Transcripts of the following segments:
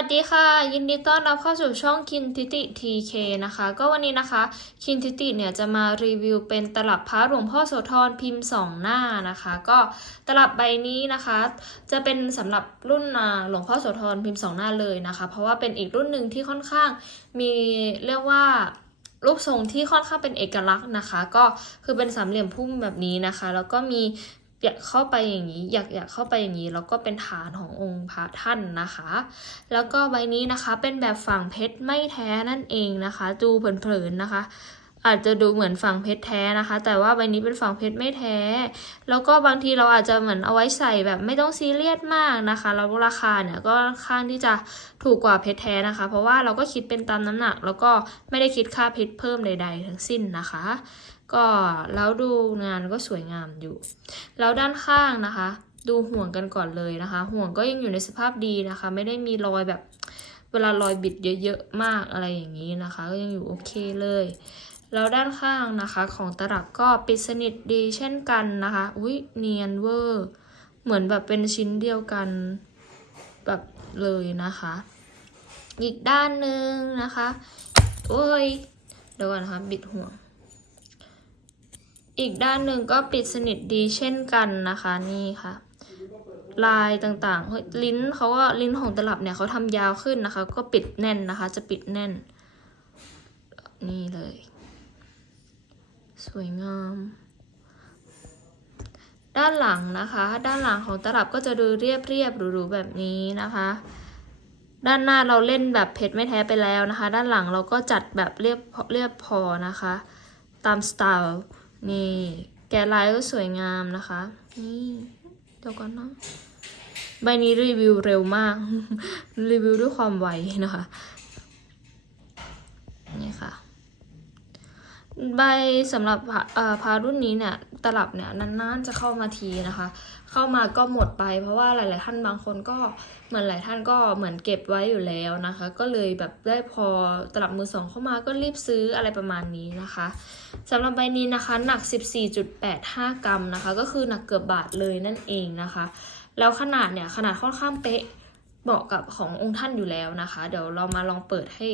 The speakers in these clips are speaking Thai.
สวัสดีค่ะ ยินดีต้อนรับเข้าสู่ช่องคินทิติทีเคนะคะ ก็วันนี้นะคะ คินทิติเนี่ยจะมารีวิวเป็นตลับพระหลวงพ่อโสธรพิมพ์สองหน้านะคะ ก็ตลับใบนี้นะคะ จะเป็นสำหรับรุ่นหลวงพ่อโสธรพิมพ์สองหน้าเลยนะคะ เพราะว่าเป็นอีกรุ่นหนึ่งที่ค่อนข้างมีเรียกว่ารูปทรงที่ค่อนข้างเป็นเอกลักษณ์นะคะ ก็คือเป็นสามเหลี่ยมพุ่มแบบนี้นะคะ แล้วก็มี อยากเข้าไปอย่างนี้ อยากอยากเข้าไปอย่างนี้แล้วก็เป็นฐานขององค์พระท่านนะคะ แล้วก็ใบนี้นะคะเป็นแบบฝั่งเพชรไม่แท้นั่นเองนะคะ ดูเผินๆนะคะ อาจจะดูเหมือนฝั่งเพชรแท้นะคะ แต่ว่าใบนี้เป็นฝั่งเพชรไม่แท้ แล้วก็บางทีเราอาจจะเหมือนเอาไว้ใส่แบบไม่ต้องซีเรียสมากนะคะแล้วราคาเนี่ยก็ค่อนข้างที่จะถูกกว่าเพชรแท้นะคะ เพราะว่าเราก็คิดเป็นตามน้ำหนัก แล้วก็ไม่ได้คิดค่าเพชรเพิ่มใด ๆ ทั้งสิ้นนะคะ ก็แล้วดูงานก็สวยงามอยู่ แล้วด้านข้างนะคะ ดูห่วงกันก่อนเลยนะคะ ห่วงก็ยังอยู่ในสภาพดีนะคะ ไม่ได้มีรอยแบบเวลารอยบิดเยอะๆมากอะไรอย่างนี้นะคะ ก็ยังอยู่โอเคเลย แล้วด้านข้างนะคะของตลับก็ปิดสนิทดีเช่นกันนะคะอุ้ยเนียนเวอร์ เหมือนแบบเป็นชิ้นเดียวกันแบบเลยนะคะ อีกด้านหนึ่งนะคะโอ้ยเดี๋ยวก่อนนะคะบิดห่วง อีกด้านหนึ่งก็ปิดสนิทดีเช่นกันนะคะนี่ค่ะ ลายต่างๆเฮ้ยลิ้นเขาก็ลิ้นของตลับเนี่ยเขาทำยาวขึ้นนะคะ ก็ปิดแน่นนะคะ จะปิดแน่น นี่เลย สวยงาม ด้านหลังนะคะ ด้านหลังของตลับก็จะดูเรียบเรียบๆหรูๆแบบนี้นะคะ ด้านหน้าเราเล่นแบบเพชรไม่แท้ไปแล้วนะคะ ด้านหลังเราก็จัดแบบเรียบเรียบพอนะคะ ตามสไตล์นี่แกะลายก็สวยงามนะคะนี่เดี๋ยวก่อนนะใบนี้รีวิวเร็วมาก รีวิวด้วยความไวนะคะ ใบสำหรับพารุ่นนี้เนี่ยตลับเนี่ยนานๆจะเข้ามาทีนะคะ เข้ามาก็หมดไป เพราะว่าหลาย ๆ ท่านบางคนก็เหมือนหลายท่านก็เหมือนเก็บไว้อยู่แล้วนะคะ ก็เลยแบบได้พอตลับมือสองเข้ามาก็รีบซื้ออะไรประมาณนี้นะคะสำหรับใบนี้นะคะหนัก 14.85 กรัมนะคะ ก็คือหนักเกือบบาทเลยนั่นเองนะคะ แล้วขนาดเนี่ยขนาดค่อนข้างเป๊ะเหมาะกับขององค์ท่านอยู่แล้วนะคะ เดี๋ยวเรามาลองเปิดให้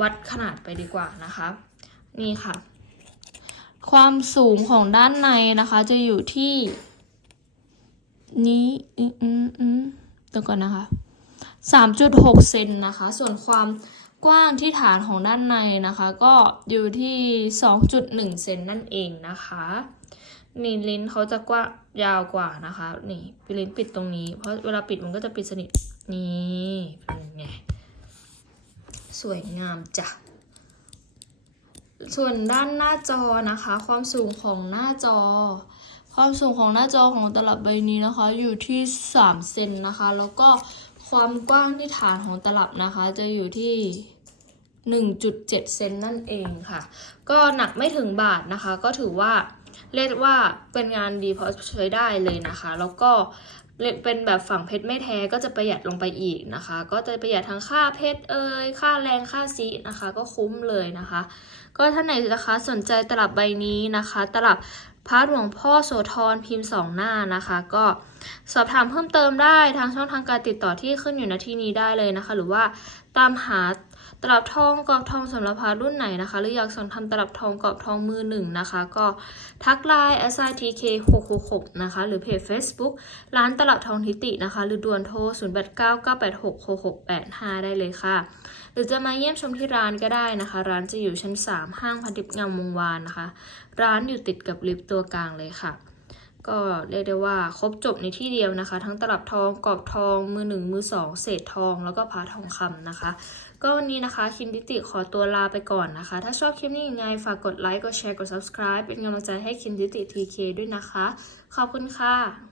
วัดขนาดไปดีกว่านะคะ นี่ค่ะ ความสูงของด้านในนะคะ จะอยู่ที่ นี้อืมอืมอืมเดี๋ยวก่อนนะคะสามจุดหกเซนนะคะ ส่วนความกว้างที่ฐานของด้านในนะคะ ก็อยู่ที่สองจุดหนึ่งเซนนั่นเองนะคะนี่ลิ้นเขาจะกว้างยาวกว่านะคะ นี่ลิ้นปิดตรงนี้ เพราะเวลาปิดมันก็จะปิดสนิทนี่เป็นไงสวยงามจ้ะ ส่วนด้านหน้าจอนะคะ ความสูงของหน้าจอ ความสูงของหน้าจอของตลับใบนี้นะคะ อยู่ที่ 3 เซนนะคะ แล้วก็ความกว้างที่ฐานของตลับนะคะ จะอยู่ที่1.7 เซนนั่นเองค่ะ ก็หนักไม่ถึงบาทนะคะ ก็ถือว่าเรียกว่าเป็นงานดีพอใช้ได้เลยนะคะ แล้วก็เป็นแบบฝั่งเพชรไม่แท้ก็จะประหยัดลงไปอีกนะคะ ก็จะประหยัดทั้งค่าเพชรเอ่ยค่าแรงค่าซีนะคะ ก็คุ้มเลยนะคะ ก็ท่านไหนนะคะสนใจตลับใบนี้นะคะ ตลับพระหลวงพ่อโสธรพิมพ์สองหน้านะคะ ก็สอบถามเพิ่มเติมได้ทางช่องทางการติดต่อที่ขึ้นอยู่ณที่นี้ได้เลยนะคะ หรือว่าตามหาตลับทองกรอบทองสำหรับพระรุ่นไหนนะคะ หรืออยากสั่งทำตลับทองกรอบทองมือหนึ่งนะคะ ก็ทักไลน์ s i t k 6 6 6นะคะ หรือเพจ Facebook ร้านตลับทองทิตินะคะ หรือด่วนโทร 0 8 9 9 8 6 6 6 8 5 ได้เลยค่ะ หรือจะมาเยี่ยมชมที่ร้านก็ได้นะคะ ร้านจะอยู่ชั้น 3 ห้างพันทิพย์งามวงวานนะคะ ร้านอยู่ติดกับลิฟต์ตัวกลางเลยค่ะ ก็เรียกได้ว่าครบจบในที่เดียวนะคะ ทั้งตลับทองกรอบทอง มือหนึ่งมือสองเศษทอง แล้วก็พาทองคำนะคะ ก็วันนี้นะคะคิมดิติขอตัวลาไปก่อนนะคะ ถ้าชอบคลิปนี้ยังไงฝากกดไลค์กดแชร์กด subscribe เป็นกำลังใจให้คิมดิติทีเคด้วยนะคะ ขอบคุณค่ะ